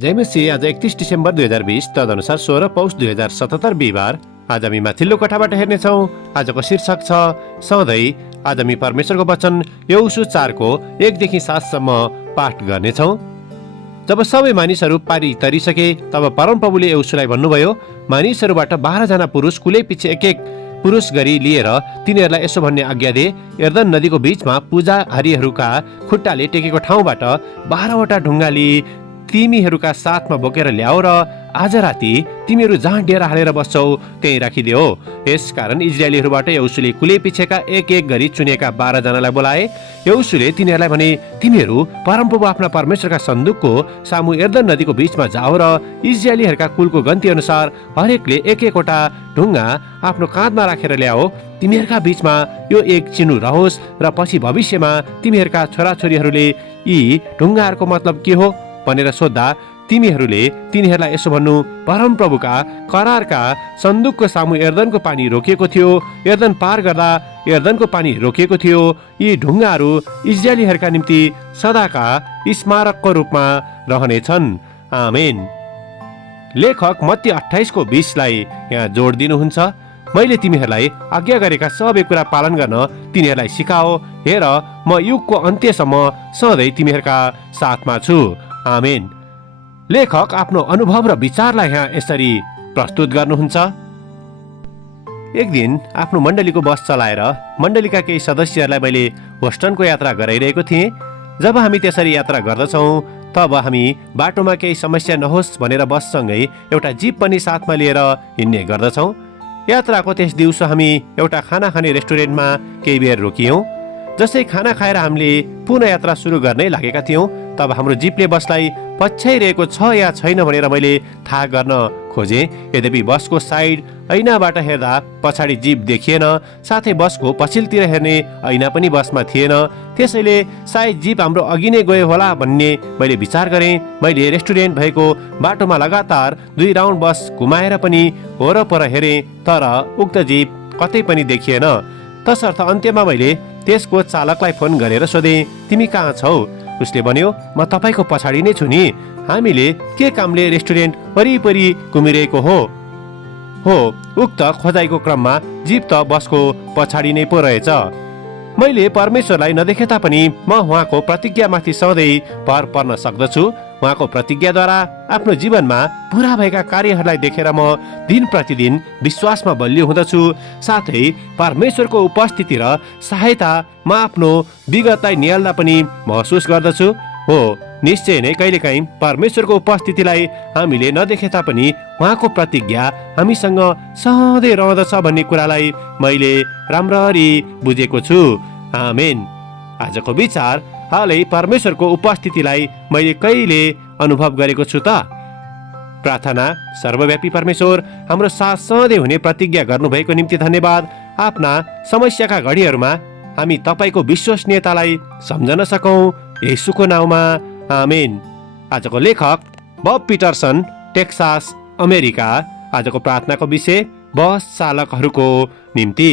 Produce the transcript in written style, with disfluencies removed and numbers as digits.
जयमसी आज 31 डिसेम्बर 2020 तदनुसार 16 पौष 2077 बिहिबार। आज हामी माथिल्लो कोठाबाट हेर्नेछौँ। आजको शीर्षक छ सधैँ। आज हामी परमेश्वरको वचन यहोशू 4को 1 देखि 7 सम्म पाठ गर्नेछौँ। जब सबै मानिसहरू पारी तरिसके तब परमप्रभुले यहोशूलाई भन्नुभयो, मानिसहरूबाट 12 जना पुरुष कुलै पछि एक पुरुष गरी लिएर तिनीहरूलाई यसो भन्ने आज्ञा दे, यर्दन नदीको बीचमा पूजाहारीहरूका खुट्टाले टेकेको ठाउँबाट 12 वटा ढुङ्गाली तिमीहरूका साथमा बोकेर ल्याओ र आज राति तिमीहरू जहाँ डेरा हालेर बस्छौ त्यही राखिदेऊ। यसकारण इजरायलीहरूबाट यहोशूले कुलै पिछेका एक गरी चुनिएका 12 जनालाई बोलाए। यहोशूले तिनीहरूलाई भने, तिमीहरू परमप्रभु आफ्ना परमेश्वरका सन्दुकको सामु यर्दन नदीको बीचमा जाओ र इजरायलीहरूका कुलको गन्ती अनुसार हरेकले एक वटा ढुङ्गा आफ्नो काँधमा राखेर ल्याओ। तिमीहरूका बीचमा यो एक चिन्हु रहोस् र पछि भविष्यमा तिमीहरूका छोराछोरीहरूले यी ढुङ्गाहरूको मतलब के हो भनेर सोद्धा तिमीहरूले तिनीहरूलाई यसो भन्नु, परमप्रभुका करारका सन्दुकको सामु यर्दनको पानी रोकिएको थियो, यर्दन पार गर्दा यर्दनको पानी रोकिएको थियो। यी ढुङ्गाहरू इजरायलीहरूका निम्ति सदाका स्मारकको रूपमा रहनेछन्। आमेन। लेखक मत्ती 28:20 लाई यहाँ जोड दिनुहुन्छ। मैले तिमीहरूलाई आज्ञा गरेका सबै कुरा पालन गर्न तिनीहरूलाई सिकाओ। हेर, म युगको अन्त्यसम्म सधैँ तिमीहरूका साथमा छु। आमेन। लेखक आफ्नो अनुभव र विचारलाई यहाँ यसरी प्रस्तुत गर्नुहुन्छ। एक दिन आफ्नो मण्डलीको बस चलाएर मण्डलीका केही सदस्यहरूलाई मैले होस्टनको यात्रा गराइरहेको थिएँ। जब हामी त्यसरी यात्रा गर्दछौँ तब हामी बाटोमा केही समस्या नहोस् भनेर बससँगै एउटा जीप पनि साथमा लिएर हिँड्ने गर्दछौँ। यात्राको त्यस दिउँसो हामी एउटा खाना खाने रेस्टुरेन्टमा केही बेर रोकियौँ। जसै खाना खाएर हामीले पुनः यात्रा सुरु गर्नै लागेका थियौँ तब हाम्रो जीपले बसलाई पछ्याइरहेको छ या छैन भनेर मैले थाहा गर्न खोजेँ। यद्यपि बसको साइड ऐनाबाट हेर्दा पछाडि जीप देखिएन, साथै बसको पछिल्तिर हेर्ने ऐना पनि बसमा थिएन। त्यसैले सायद जीप हाम्रो अघि नै गयो होला भन्ने मैले विचार गरेँ। मैले रेस्टुरेन्ट भएको बाटोमा लगातार 2 राउन्ड बस घुमाएर पनि वरपर हेरेँ, तर उक्त जीप कतै पनि देखिएन। तसर्थ अन्त्यमा मैले त्यसको चालकलाई फोन गरेर सोधेँ, तिमी कहाँ छौ? उसले भन्यो, म तपाईँको पछाडि नै छु नि। हामीले के कामले रेस्टुरेन्ट वरिपरि घुमिरहेको हो। उक्त खोजाइको क्रममा जीप त बसको पछाडि नै पो रहेछ। मैले परमेश्वरलाई नदेखे तापनि म उहाँको प्रतिज्ञामाथि सधैँ भर पर्न सक्दछु। उहाँको प्रतिज्ञाद्वारा आफ्नो जीवनमा पुरा भएका कार्यहरूलाई देखेर म दिन प्रतिदिन विश्वासमा बलियो हुँदछु। साथै परमेश्वरको उपस्थिति र सहायता म आफ्नो विगतलाई निहाल्दा पनि महसुस गर्दछु। निश्चय नै कहिलेकाहीँ परमेश्वरको उपस्थितिलाई हामीले नदेखे तापनि उहाँको प्रतिज्ञा हामीसँग सधैँ रहँदछ भन्ने कुरालाई मैले राम्ररी बुझेको छु। आमेन। आजको विचार, हालै परमेश्वरको उपस्थितिलाई मैले कहिले अनुभव गरेको छु त? प्रार्थना। सर्वव्यापी परमेश्वर, हाम्रो साथ सधैँ हुने प्रतिज्ञा गर्नुभएको निम्ति धन्यवाद। आफ्ना समस्याका घडीहरूमा हामी तपाईँको विश्वसनीयतालाई सम्झन सकौँ, येशूको नाउँमा। आमेन। आजको लेखक बब पिटरसन, टेक्सास, अमेरिका। आजको प्रार्थनाको विषय बस चालकहरूको निम्ति।